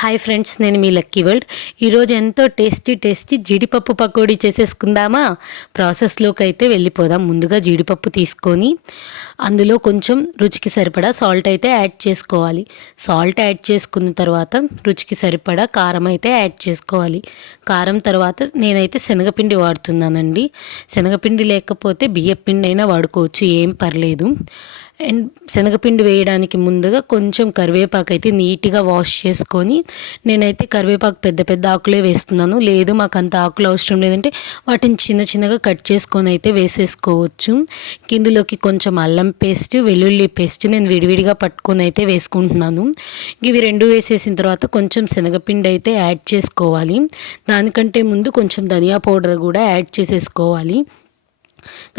Hi friends, నేను మీ lucky world. ఈరోజు ఎంతో టేస్టీ జీడిపప్పు పకోడీ చేసేసుకుందామా? ప్రాసెస్లోకి అయితే వెళ్ళిపోదాం. ముందుగా జీడిపప్పు తీసుకొని అందులో కొంచెం రుచికి సరిపడా సాల్ట్ అయితే యాడ్ చేసుకోవాలి. సాల్ట్ యాడ్ చేసుకున్న తర్వాత రుచికి సరిపడా కారం అయితే యాడ్ చేసుకోవాలి. కారం తర్వాత నేనైతే శనగపిండి వాడుతున్నానండి. శనగపిండి లేకపోతే బియ్యపిండి అయినా వాడుకోవచ్చు, ఏం పర్లేదు. అండ్ శనగపిండి వేయడానికి ముందుగా కొంచెం కరివేపాకు అయితే నీట్గా వాష్ చేసుకొని, నేనైతే కరివేపాకు పెద్ద పెద్ద ఆకులే వేస్తున్నాను. లేదు మాకు అంత ఆకులు అవసరం లేదంటే వాటిని చిన్న చిన్నగా కట్ చేసుకొని అయితే వేసేసుకోవచ్చు. ఇందులోకి కొంచెం అల్లం పేస్ట్, వెల్లుల్లి పేస్ట్ నేను విడివిడిగా పట్టుకొని అయితే వేసుకుంటున్నాను. ఇవి రెండు వేసేసిన తర్వాత కొంచెం శనగపిండి అయితే యాడ్ చేసుకోవాలి. దానికంటే ముందు కొంచెం ధనియా పౌడర్ కూడా యాడ్ చేసేసుకోవాలి.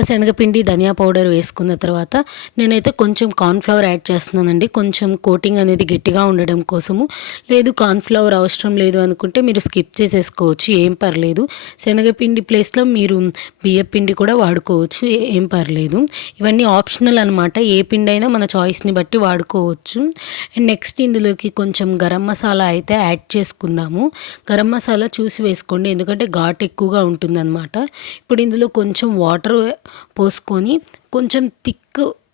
శనగపిండి, ధనియా పౌడర్ వేసుకున్న తర్వాత నేనైతే కొంచెం కార్న్ఫ్లవర్ యాడ్ చేస్తున్నానండి. కొంచెం కోటింగ్ అనేది గట్టిగా ఉండడం కోసము. లేదు కార్న్ఫ్లవర్ అవసరం లేదు అనుకుంటే మీరు స్కిప్ చేసేసుకోవచ్చు, ఏం పర్లేదు. శనగపిండి ప్లేస్లో మీరు బియ్యపిండి కూడా వాడుకోవచ్చు, ఏం పర్లేదు. ఇవన్నీ ఆప్షనల్ అనమాట. ఏ పిండి అయినా మన చాయిస్ని బట్టి వాడుకోవచ్చు. అండ్ నెక్స్ట్ ఇందులోకి కొంచెం గరం మసాలా అయితే యాడ్ చేసుకుందాము. గరం మసాలా చూసి వేసుకోండి, ఎందుకంటే ఘాట్ ఎక్కువగా ఉంటుందన్నమాట. ఇప్పుడు ఇందులో కొంచెం వాటర్ పోసుకొని కొంచెం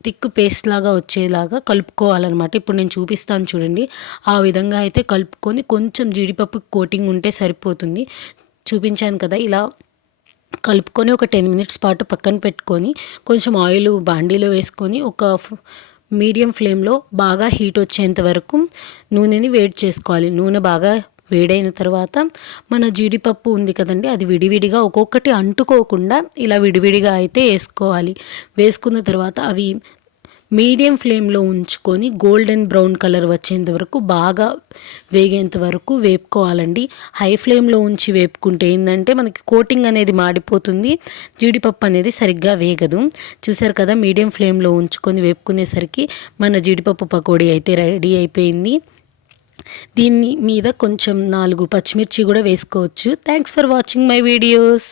థిక్ పేస్ట్ లాగా వచ్చేలాగా కలుపుకోవాలన్నమాట. ఇప్పుడు నేను చూపిస్తాను చూడండి. ఆ విధంగా అయితే కలుపుకొని కొంచెం జీడిపప్పు కోటింగ్ ఉంటే సరిపోతుంది. చూపించాను కదా, ఇలా కలుపుకొని ఒక 10 మినిట్స్ పాటు పక్కన పెట్టుకొని కొంచెం ఆయిల్ బాండీలో వేసుకొని ఒక మీడియం ఫ్లేమ్లో బాగా హీట్ వచ్చేంత వరకు నూనెని వేడి చేసుకోవాలి. నూనె బాగా వేడైన తర్వాత మన జీడిపప్పు ఉంది కదండి, అది విడివిడిగా ఒక్కొక్కటి అంటుకోకుండా ఇలా విడివిడిగా అయితే వేసుకోవాలి. వేసుకున్న తర్వాత అవి మీడియం ఫ్లేమ్లో ఉంచుకొని గోల్డెన్ బ్రౌన్ కలర్ వచ్చేంత వరకు బాగా వేగేంత వరకు వేపుకోవాలండి. హై ఫ్లేమ్లో ఉంచి వేపుకుంటే ఏంటంటే మనకి కోటింగ్ అనేది మాడిపోతుంది, జీడిపప్పు అనేది సరిగ్గా వేగదు. చూసారు కదా, మీడియం ఫ్లేమ్లో ఉంచుకొని వేపుకునేసరికి మన జీడిపప్పు పకోడీ అయితే రెడీ అయిపోయింది. దీని మీద కొంచెం 4 పచ్చిమిర్చి కూడా వేసుకోవచ్చు. Thanks for watching my videos.